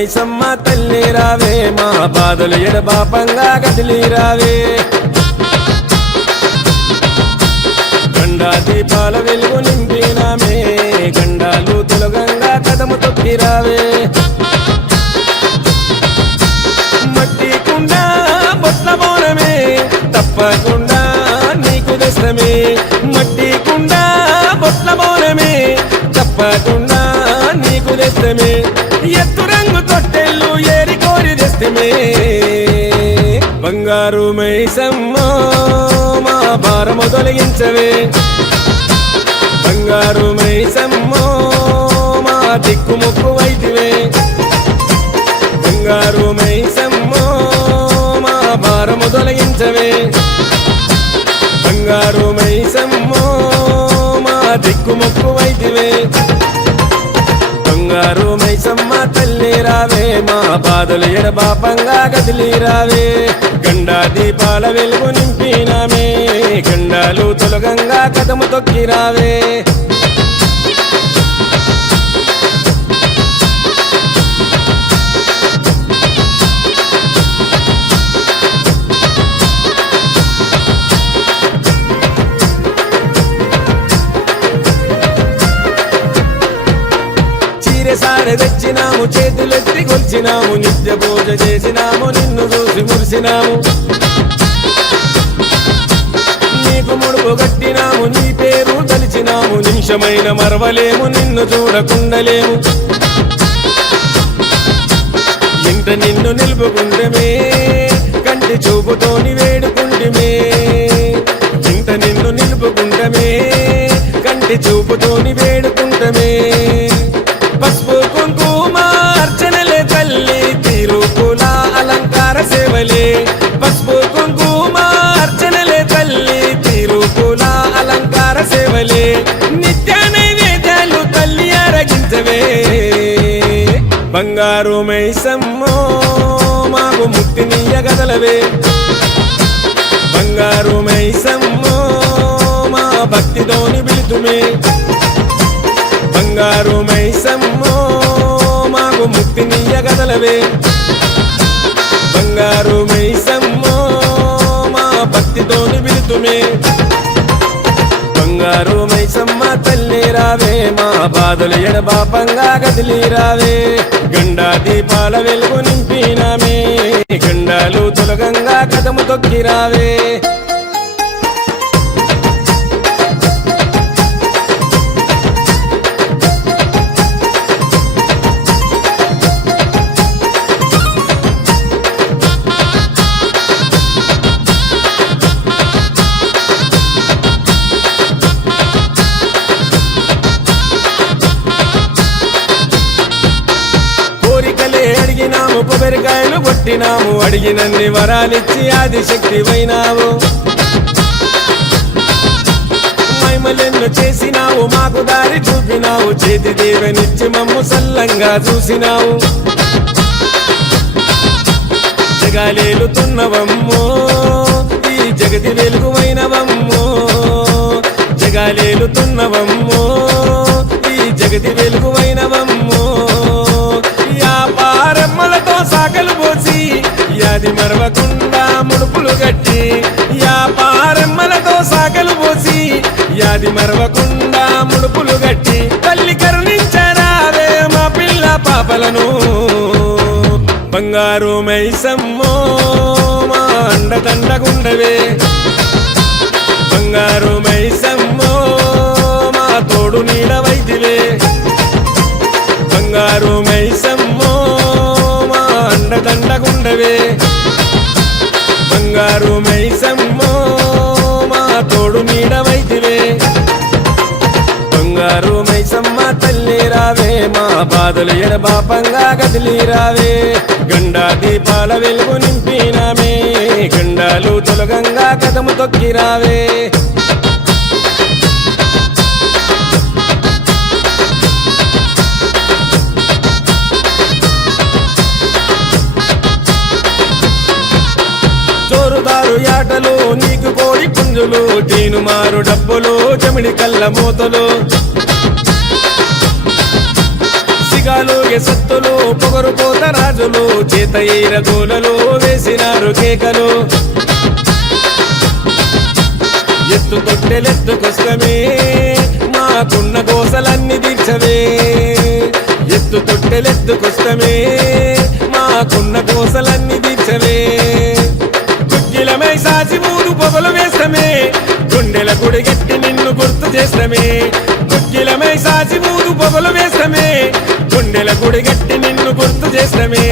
మైసమ్మ తల్లి రావే మా బాధలు ఎడబాపంగా కదిలి రావే గండా దీపాల వెలుగు నింపినామే గండాలు తొలగంగా కదము తొక్కి రావే మట్టి కుండ బొట్ల బోనమే తప్పకుండా నీకు దశమే మట్టి కుండ బొట్ల బోనమే తప్పకుండా నీకు దశమే ఎత్తు రంగు తొట్టెళ్ళు ఏరి కోరి దస్తమే బంగారు మైసమ్మ మా భారము తొలగించవే బంగారు మైసమ్మ మా దిక్కుముక్కు వైతివే బంగారు మైసమ్మ మా భారము తొలగించవే బంగారు మైసమ్మ మా దిక్కుముక్కు వైతివే బంగారు మైసమ్మ తల్లి రావే మా బాధలు ఎడబాపంగా కదిలి రావే గండా దీపాల వెలుగు నింపినామే గండాలు తొలగంగా కదము తొక్కి రావే సారె తెచ్చినాము చేతులెత్తి కొలిచినాము నిత్య పూజ చేసినాము నిన్ను చూసి మురిసినాము నీకు ముడుపు కట్టినాము నీ పేరు తలిచినాము నిమిషమైన మరవలేము నిన్ను చూడకుండలేము ఇంత నిన్ను నిలుపుకుంటమే కంటి చూపుతోని వేడుకుంటమే ఇంత నిన్ను నిలుపుకుంటమే కంటి చూపుతోని వేడుకుంటమే పసుపు కుంకుమ అర్చనలే తల్లి తిరుపుల అలంకార సేవలే పసుపు కుంకుమ అర్చనలే తల్లి తిరుపుల అలంకార సేవలే నిత్య నైవేద్యాలు తల్లి అరగించవే బంగారు మైసమ్మ మాకు ముక్తినియగదలవే బంగారు మైసమ్మ మా భక్తితోని పిలుతుమే బంగారు మైసమ్మ మాకు ముక్తినియగదలవే బంగారు మైసమ్మ మా భక్తితోని పిలుతుమే బంగారు మైసమ్మ తల్లి రావే మా బాధలు ఎడబాపంగా కదిలి రావే గండా దీపాల వెలుగు నింపినామే గండాలు తొలగంగా కదము తొక్కి రావే అడిగినాము కొబ్బరికాయలు కొట్టినాము అడిగినన్ని వరాలిచ్చి ఆదిశక్తి వైనావు మహిమలెన్ను చేసినావు మాకు దారి చూపినావు చేతి దేవనిచ్చి మమ్ము సల్లంగా చూసినావు జగాలేలుతున్నవమ్మో ఈ జగతి వెలుగువైనవమ్మో జగాలేలుతున్నవమ్మో ఈ జగతి వెలుగువైనవమ్మో వ్యాపారమ్మలతో సాగలు పోసి యాది మరవకుండా ముడుపులు గట్టి వ్యాపారమ్మలతో సాగలు పోసి యాది మరవకుండా ముడుపులు గట్టి తల్లి కరుణించరావే మా పిల్ల పాపలను బంగారు మైసమ్మ మా అండదండగుండవే బంగారు మైసమ్మ మా తోడు నీడవైతివే బంగారు మైసమ్మ మా అండదండగుండవే బంగారు మైసమ్మ మా తోడు నీడవైతివే బంగారు మైసమ్మ తల్లి రావే మా బాధలు ఎడబాపంగా కదిలి రావే గండా దీపాల వెలుగు నింపినామే గండాలు తొలగంగా కదము తొక్కి రావే చోరుదారు యాటలు నీకు కోడి పుంజులు టీను మారు డబ్బులు జమిడి కళ్ళ మూతలు ఉయ్యాలు ఎసత్తులు పొగరు పోత రాజులు చేత ఈరగోలలో వేసినారు కేకలు ఎత్తు తొట్టెలెత్తుకొస్తమే మాకున్న గోసలన్నీ తీర్చవే ఎత్తు తొట్టెలెత్తుకొస్తమే మాకున్న గోసలన్నీ తీర్చవే గుగ్గిలమై సాచి మూడు పొగలు వేస్తమే గుండెల గుడిగట్టి నిన్ను గుర్తు చేస్తమే గుగ్గిలమై సాచి మూడు పొగలు వేస్తమే గుండెల గుడిగట్టి నిన్ను గుర్తు చేస్తమే